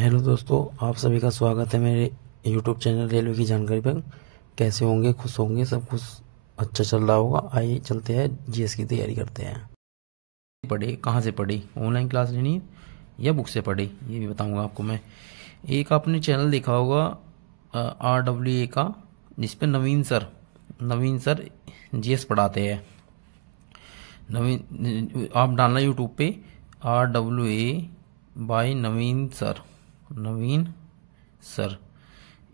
Hello दोस्तों, आप सभी का स्वागत है मेरे यूट्यूब चैनल रेलवे की जानकारी पर। कैसे होंगे? खुश होंगे, सब कुछ अच्छा चल रहा होगा। आइए चलते हैं, जीएस की तैयारी करते हैं। पढ़े कहाँ से पढ़ी? ऑनलाइन क्लास लेनी या बुक से पढ़ी, ये भी बताऊंगा आपको मैं। एक आपने चैनल देखा होगा RWA का, जिस पे नवीन सर जीएस पढ़ाते हैं। नवीन, आप डालना यूट्यूब पे RWA बाय नवीन सर।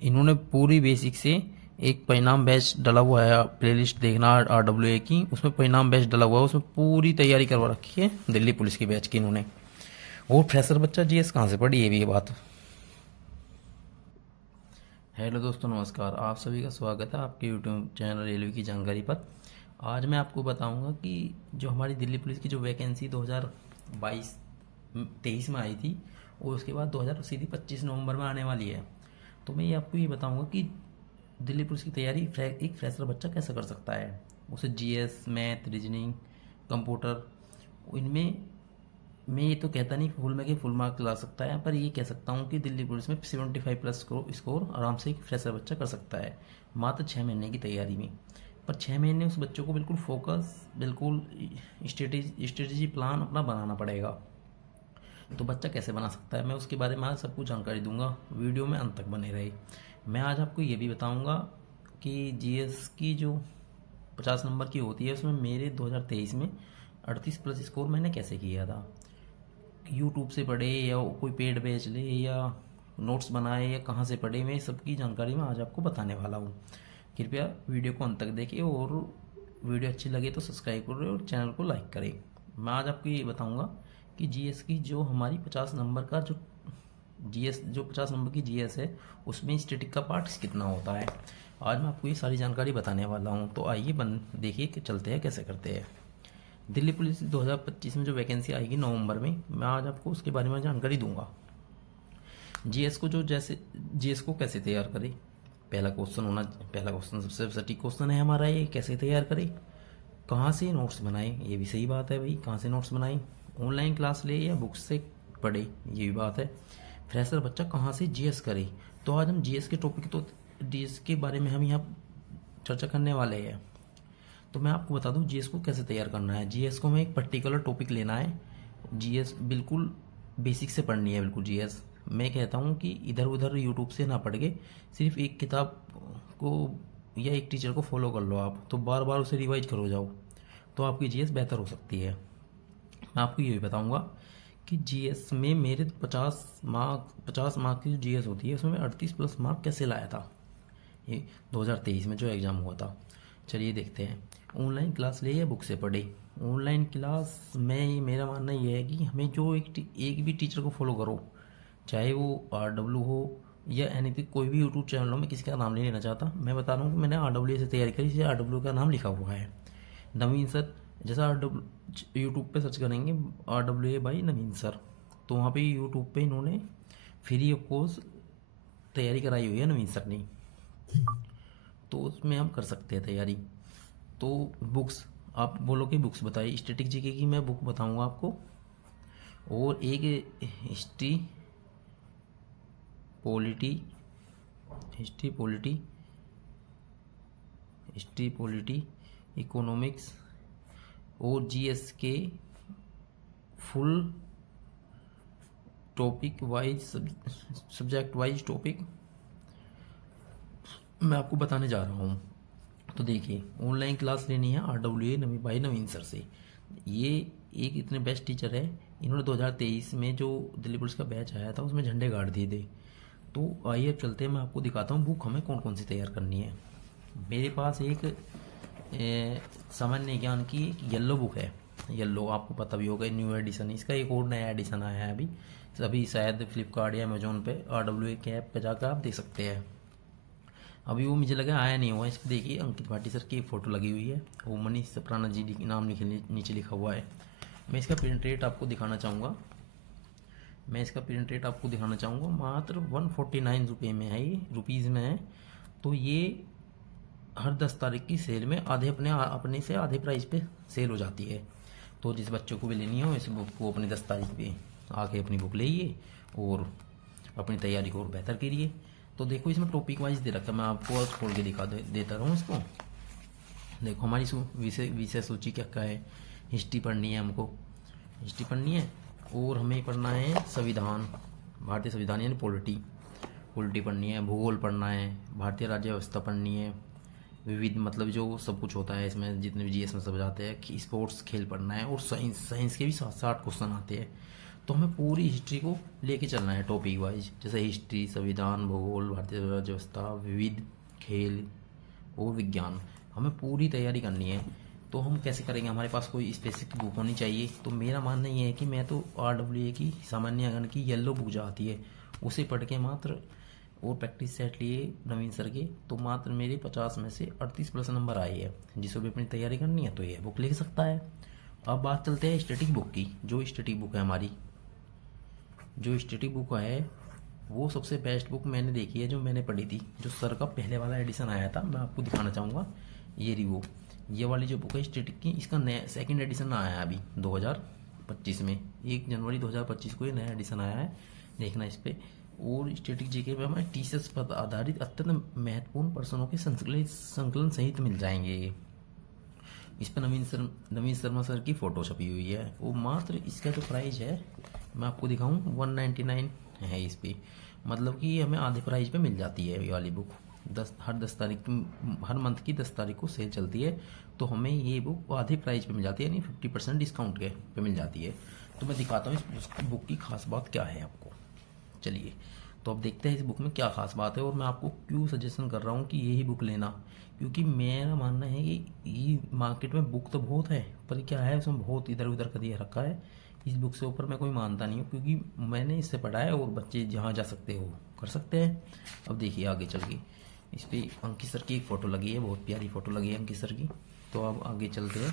इन्होंने पूरी बेसिक से एक परिणाम बैच डला हुआ है, प्लेलिस्ट देखना RWA की, उसमें परिणाम बैच डला हुआ है, उसमें पूरी तैयारी करवा रखी है दिल्ली पुलिस की बैच की इन्होंने। और फ्रेशर बच्चा जीएस कहाँ से पढ़ी, ये भी ये बात। हेलो दोस्तों, नमस्कार। आप सभी का स्वागत है आपके यूट्यूब चैनल रेलवे की जानकारी पर। आज मैं आपको बताऊंगा कि जो हमारी दिल्ली पुलिस की जो वैकेंसी 2022-23 में आई थी, और उसके बाद 2025 नवंबर में आने वाली है। तो मैं ये आपको ये बताऊंगा कि दिल्ली पुलिस की तैयारी एक फ्रेशर बच्चा कैसे कर सकता है। उसे जीएस, मैथ, रीजनिंग, कंप्यूटर, इनमें मैं ये तो कहता नहीं फुल में कि फुल मार्क ला सकता है, पर ये कह सकता हूँ कि दिल्ली पुलिस में 75+ स्कोर आराम से एक फ्रेशर बच्चा कर सकता है, मात्र 6 महीने की तैयारी में। पर 6 महीने उस बच्चों को बिल्कुल फोकस, बिल्कुल स्ट्रेटेजी प्लान अपना बनाना पड़ेगा। तो बच्चा कैसे बना सकता है, मैं उसके बारे में आज सब कुछ जानकारी दूंगा। वीडियो में अंत तक बने रहे। मैं आज आपको ये भी बताऊंगा कि जीएस की जो 50 नंबर की होती है, उसमें मेरे 2023 में 38+ स्कोर मैंने कैसे किया था। यूट्यूब से पढ़े या कोई पेड बेच ले या नोट्स बनाए या कहाँ से पढ़े, मैं सबकी जानकारी मैं आज आपको बताने वाला हूँ। कृपया वीडियो को अंत तक देखें, और वीडियो अच्छी लगे तो सब्सक्राइब करें और चैनल को लाइक करें। मैं आज आपको ये बताऊँगा कि जीएस की जो हमारी 50 नंबर का जो 50 नंबर की जीएस है, उसमें स्टैटिक का पार्ट कितना होता है। आज मैं आपको ये सारी जानकारी बताने वाला हूँ। तो आइए देखिए कि चलते हैं कैसे करते हैं। दिल्ली पुलिस 2025 में जो वैकेंसी आएगी नवंबर में, मैं आज आपको उसके बारे में जानकारी दूंगा। जीएस को कैसे तैयार करें। पहला क्वेश्चन सबसे सटीक क्वेश्चन है हमारा, ये कैसे तैयार करें, कहाँ से नोट्स बनाए। ये भी सही बात है भाई, कहाँ से नोट्स बनाए, ऑनलाइन क्लास ले या बुक से पढ़े, ये भी बात है। फ्रेशर बच्चा कहाँ से जीएस करे। तो आज हम जीएस के बारे में हम यहाँ चर्चा करने वाले हैं। तो मैं आपको बता दूं जीएस को कैसे तैयार करना है। जीएस को हमें एक पर्टिकुलर टॉपिक लेना है। जीएस बिल्कुल बेसिक से पढ़नी है, बिल्कुल जीएस। मैं कहता हूं कि इधर उधर यूट्यूब से ना पढ़ के सिर्फ एक किताब को या एक टीचर को फॉलो कर लो आप, तो बार बार उसे रिवाइज करो जाओ, तो आपकी जीएस बेहतर हो सकती है। मैं आपको ये भी बताऊंगा कि जीएस में मेरे 50 मार्क की जो जीएस होती है, उसमें मैं 38+ मार्क कैसे लाया था, ये 2023 में जो एग्ज़ाम हुआ था। चलिए देखते हैं। ऑनलाइन क्लास ले या बुक से पढ़े। ऑनलाइन क्लास में मेरा मानना ये है कि हमें जो एक भी टीचर को फॉलो करो, चाहे वो RW हो या एनीथिंग, कोई भी यूट्यूब चैनल हो। मैं किसी का नाम नहीं लेना चाहता, मैं बता रहा हूँ कि मैंने RWA से तैयारी करी, इसलिए RW का नाम लिखा हुआ है नवीन सर। जैसा यूट्यूब पे सर्च करेंगे RWA बाई नवीन सर, तो वहाँ पे यूट्यूब पे इन्होंने फ्री ऑफ कोर्स तैयारी कराई हुई है नवीन सर ने, तो उसमें हम कर सकते हैं तैयारी। तो बुक्स, आप बोलोगे बुक्स बताइए। स्टैटिक जीके की मैं बुक बताऊंगा आपको, और एक history polity history polity history polity economics और जीएस के full topic wise, subject wise topic मैं आपको बताने जा रहा हूँ। तो देखिए, ऑनलाइन क्लास लेनी है RWA भाई नवीन सर से। ये एक इतने बेस्ट टीचर है, इन्होंने 2023 में जो दिल्ली पुलिस का बैच आया था, उसमें झंडे गाड़ दिए थे। तो आइए अब चलते हैं, मैं आपको दिखाता हूँ बुक हमें कौन कौन सी तैयार करनी है। मेरे पास एक सामान्य ज्ञान की एक येलो बुक है। येलो आपको पता भी होगा, न्यू एडिशन, इसका एक और नया एडिशन आया है अभी शायद फ्लिपकार्ट या अमेजोन पे RWA के ऐप पे जाकर आप देख सकते हैं। अभी वो मुझे लगा आया नहीं हुआ। इस पर देखिए अंकित भाटी सर की फोटो लगी हुई है, वो मनीष सप्राना जी नाम नीचे लिखा हुआ है। मैं इसका प्रिंट रेट आपको दिखाना चाहूँगा। मात्र 149 रुपये में है, ये रुपीज़ में है। तो ये हर 10 तारीख की सेल में अपने से आधे प्राइस पे सेल हो जाती है। तो जिस बच्चों को भी लेनी हो इस बुक को अपनी 10 तारीख पे आके अपनी बुक लीजिए और अपनी तैयारी को और बेहतर करिए। तो देखो इसमें टॉपिक वाइज दे रखा है, मैं आपको और खोल के देता रहूँ इसको। देखो हमारी विषय सूची क्या क्या है। हिस्ट्री पढ़नी है हमको, हिस्ट्री पढ़नी है, और हमें पढ़ना है संविधान, भारतीय संविधान यानी पॉलिटी पढ़नी है, भूगोल पढ़ना है, भारतीय राज्य व्यवस्था पढ़नी है, विविध मतलब जो सब कुछ होता है इसमें, जितने भी जीएस में सब जाते हैं, स्पोर्ट्स खेल पढ़ना है, और साइंस के भी 60 क्वेश्चन आते हैं। तो हमें पूरी हिस्ट्री को लेके चलना है टॉपिक वाइज, जैसे हिस्ट्री, संविधान, भूगोल, भारतीय राज्य व्यवस्था, विविध, खेल और विज्ञान। हमें पूरी तैयारी करनी है। तो हम कैसे करेंगे, हमारे पास कोई स्पेसिफिक बुक होनी चाहिए। तो मेरा मानना ये है कि मैं तो RWA की सामान्य ज्ञान की येलो बुक जो आती है उसे पढ़ के मात्र, और प्रैक्टिस सेट लिए नवीन सर के, तो मात्र मेरे 50 में से 38+ नंबर आए हैं। जिसको भी अपनी तैयारी करनी है तो ये बुक लिख सकता है। अब बात चलते हैं स्टैटिक बुक की। जो स्टैटिक बुक है हमारी, जो स्टैटिक बुक है वो सबसे बेस्ट बुक मैंने देखी है, जो मैंने पढ़ी थी, जो सर का पहले वाला एडिशन आया था, मैं आपको दिखाना चाहूँगा। ये वाली जो बुक है स्टैटिक की, इसका नया सेकंड एडिशन आया है अभी 2025 में, 1 जनवरी 2025 को ये नया एडिशन आया है, देखना इस पर। और स्टैटिक जीके पे हमें टीचर्स पर आधारित अत्यंत महत्वपूर्ण प्रश्नों के संकलन सहित मिल जाएंगे। इस पर नवीन शर्मा सर की फ़ोटो छपी हुई है। वो मात्र इसका जो प्राइस है मैं आपको दिखाऊं 199 है इस पर, मतलब कि हमें आधे प्राइस पे मिल जाती है ये वाली बुक। हर 10 तारीख, हर मंथ की 10 तारीख को सेल चलती है, तो हमें ये बुक आधे प्राइस पे मिल जाती है, यानी 50% डिस्काउंट के पे मिल जाती है। तो मैं दिखाता हूँ इस बुक की खास बात क्या है आपको। चलिए तो अब देखते हैं इस बुक में क्या खास बात है, और मैं आपको क्यों सजेशन कर रहा हूँ कि यही बुक लेना। क्योंकि मेरा मानना है कि ये मार्केट में बुक तो बहुत है, पर क्या है उसमें बहुत इधर उधर कर दिया रखा है। इस बुक से ऊपर मैं कोई मानता नहीं हूँ, क्योंकि मैंने इससे पढ़ा है, और बच्चे जहाँ जा सकते हो कर सकते हैं। अब देखिए आगे चल के इस पर अंकित सर की एक फ़ोटो लगी है, बहुत प्यारी फ़ोटो लगी है अंकित सर की। तो अब आगे चलते हैं,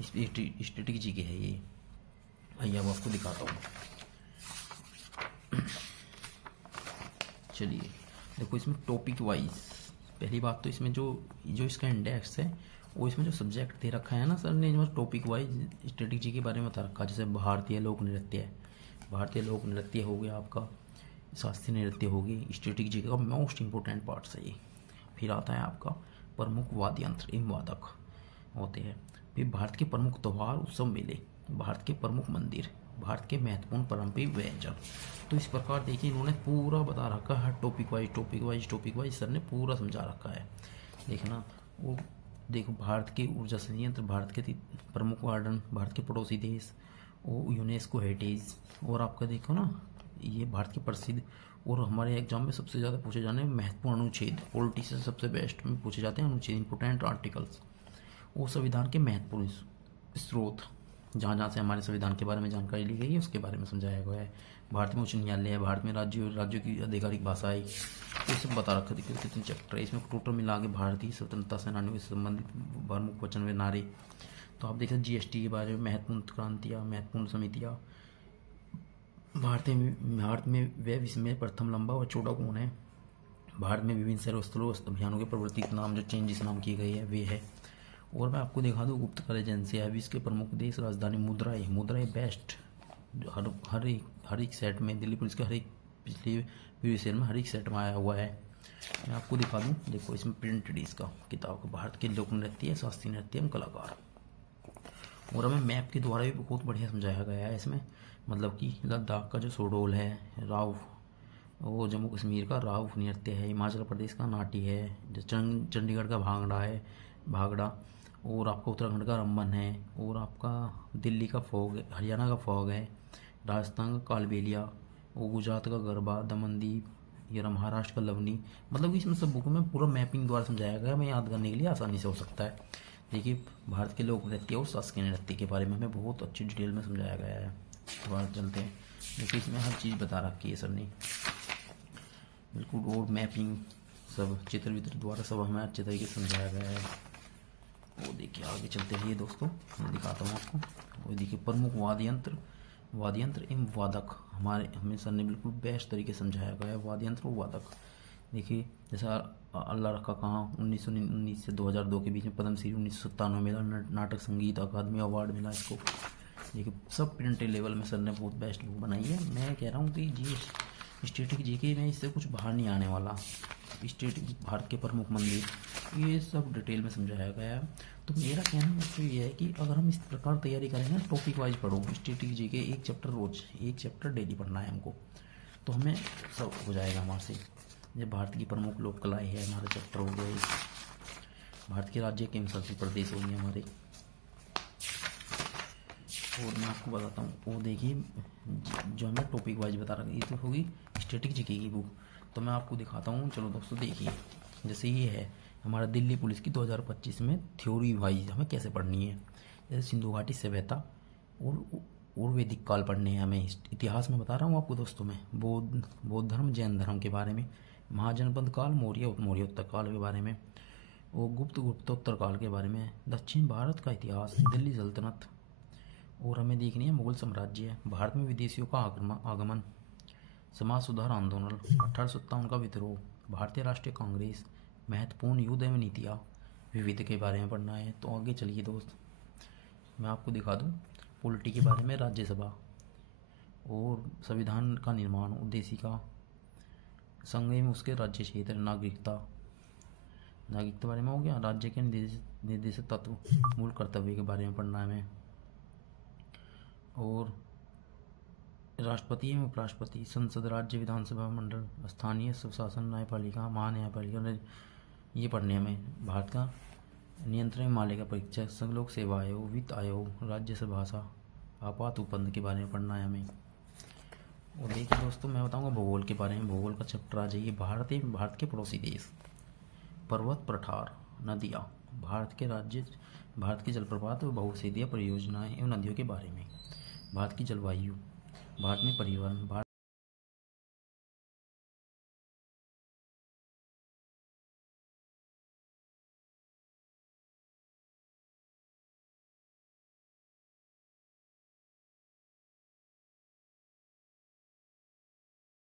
इस पर स्टैटिक जी के है ये, आइए अब आपको दिखाता हूँ। चलिए देखो इसमें टॉपिक वाइज, पहली बात तो इसमें जो इसका इंडेक्स है, वो इसमें जो सब्जेक्ट दे रखा है ना सर ने, इसमें टॉपिक वाइज स्ट्रेटेजी के बारे में बता रखा है। जैसे भारतीय लोक नृत्य है, भारतीय लोक नृत्य हो गया आपका, शास्त्रीय नृत्य होगी, स्ट्रेटेजी का मोस्ट इंपॉर्टेंट पार्ट है ये। फिर आता है आपका प्रमुख वाद्य यंत्र एवं वादक होते हैं। फिर भारत के प्रमुख त्यौहार, उत्सव, मेले, भारत के प्रमुख मंदिर, भारत के महत्वपूर्ण पारंपरिक व्यंजन। तो इस प्रकार देखिए इन्होंने पूरा बता रखा है, टॉपिक वाइज सर ने पूरा समझा रखा है, देखना। वो देखो भारत के ऊर्जा संयंत्र, भारत के प्रमुख गार्डन, भारत के पड़ोसी देश, और यूनेस्को हेरिटेज, और आपका देखो ना ये भारत के प्रसिद्ध, और हमारे एग्जाम में सबसे ज़्यादा पूछे जाने महत्वपूर्ण अनुच्छेद, पॉलिटी से सबसे बेस्ट में पूछे जाते हैं अनुच्छेद, इंपोर्टेंट आर्टिकल्स, और संविधान के महत्वपूर्ण स्रोत, जहाँ जहाँ से हमारे संविधान के बारे में जानकारी ली गई है उसके बारे में समझाया गया है। भारत में उच्च न्यायालय है, भारत में राज्यों की आधिकारिक भाषाएं, ये सब बता रखा है। कितने चैप्टर है इसमें, टोटल मिला के भारतीय स्वतंत्रता सेनानियों से संबंधित प्रमुख वचन व नारे। तो आप देखिए GST के बारे में, महत्वपूर्ण क्रांतियाँ, महत्वपूर्ण समितियाँ, भारत में वे विश्व में प्रथम लंबा और चौड़ा कौन है, भारत में विभिन्न सर्वस्थलों अभियानों के प्रवर्तित नाम, जो चेंजेस नाम किए गए हैं वे है। और मैं आपको दिखा दूँ गुप्तकार एजेंसी है, विश्व के प्रमुख देश, राजधानी, मुद्राएं बेस्ट, हर एक सेट में, दिल्ली पुलिस के हर एक पिछले प्रीवियस ईयर में हर एक सेट में आया हुआ है। मैं आपको दिखा दूँ, देखो इसमें प्रिंटेड इसका किताब का, भारत के लोक नृत्य, शास्त्रीय नृत्य एवं कलाकार। और हमें मैप के द्वारा भी बहुत बढ़िया समझाया गया है इसमें, मतलब कि लद्दाख का जो सोडोल है, राव, वो जम्मू कश्मीर का राव नृत्य है, हिमाचल प्रदेश का नाटी है, चंडीगढ़ का भांगड़ा, और आपका उत्तराखंड का रंबन है, और आपका दिल्ली का फोग, हरियाणा का फोग है, राजस्थान का कालबेलिया, और गुजरात का गरबा, दमनदीप, ये महाराष्ट्र का लवनी। मतलब कि इसमें सब बुक में पूरा मैपिंग द्वारा समझाया गया है, हमें याद करने के लिए आसानी से हो सकता है। देखिए भारत के लोक नृत्य और शासकीय नृत्य के बारे में हमें बहुत अच्छी डिटेल में समझाया गया है। बात चलते हैं, देखिए इसमें हर चीज़ बता रखी है सर ने बिल्कुल, रोड मैपिंग सब चित्र वित्र द्वारा सब हमें अच्छे तरीके से समझाया गया है। वो देखिए आगे चलते रहिए दोस्तों, मैं दिखाता हूँ आपको। वो देखिए प्रमुख वाद्य यंत्र एवं वादक, हमें सर ने बिल्कुल बेस्ट तरीके से समझाया गया है, वाद्य यंत्र और वादक। देखिए जैसा अल्लाह रखा कहाँ 1919 से 2002 के बीच में पद्मश्री 1997 मिला, नाटक संगीत अकादमी अवार्ड मिला इसको। देखिए सब प्रिंटेड लेवल में सर ने बहुत बेस्ट बुक बनाई है। मैं कह रहा हूँ कि स्टैटिक जीके में इससे कुछ बाहर नहीं आने वाला। स्टेट भारत के प्रमुख मंदिर, ये सब डिटेल में समझाया गया है। तो मेरा कहना दोस्तों ये है कि अगर हम इस प्रकार तैयारी करेंगे, टॉपिक वाइज पढ़ो स्टैटिक जीके, एक चैप्टर रोज, एक चैप्टर डेली पढ़ना है हमको, तो हमें सब हो जाएगा हमारे से। जब भारत की प्रमुख लोक कलाएँ है हमारे चैप्टर हो गए, भारत के राज्य केंद्र शासित प्रदेश होंगे हमारे। और मैं आपको बताता हूँ, वो देखिए जो हमें टॉपिक वाइज बता रहा है, ये तो होगी स्टैटिक जीके की बुक। तो मैं आपको दिखाता हूँ, चलो दोस्तों देखिए, जैसे ये है हमारा दिल्ली पुलिस की 2025 में थ्योरी वाइज हमें कैसे पढ़नी है। जैसे सिंधु घाटी सभ्यता और वैदिक काल पढ़ने हैं हमें। इतिहास में बता रहा हूँ आपको दोस्तों, मैं बौद्ध धर्म, जैन धर्म के बारे में, महाजनपद काल, मौर्योत्तर काल के बारे में, और गुप्तोत्तर काल के बारे में, दक्षिण भारत का इतिहास, दिल्ली सल्तनत, और हमें देखनी है मुगल साम्राज्य, भारत में विदेशियों का आगमन, समाज सुधार आंदोलन, 1857 का विद्रोह, भारतीय राष्ट्रीय कांग्रेस, महत्वपूर्ण युद्ध एवं नीतियाँ, विविध के बारे में पढ़ना है। तो आगे चलिए दोस्त, मैं आपको दिखा दूँ पॉलिटी के बारे में, राज्यसभा और संविधान का निर्माण, उद्देशिका, संघ में उसके राज्य क्षेत्र, नागरिकता बारे में हो गया, राज्य के निर्देशित तत्व, मूल कर्तव्य के बारे में पढ़ना है हमें, और राष्ट्रपति एवं उपराष्ट्रपति, संसद, राज्य विधानसभा, मंडल, स्थानीय स्वशासन, न्यायपालिका, महान्यायपालिका, ये पढ़ने हमें। भारत का नियंत्रण मालिका परीक्षक, संघ लोक सेवा आयोग, वित्त आयोग, राज्य भाषा, आपात उपबंध के बारे में पढ़ना है हमें। और देखिए दोस्तों, मैं बताऊंगा भूगोल के बारे में। भूगोल का चैप्टर आ जाइए, भारत के पड़ोसी देश, पर्वत, पठार, नदियाँ, भारत के राज्य, भारत के जलप्रपात और बहुउद्देशीय परियोजनाएं एवं नदियों के बारे में, भारत की जलवायु, भारत में परिवहन, भारत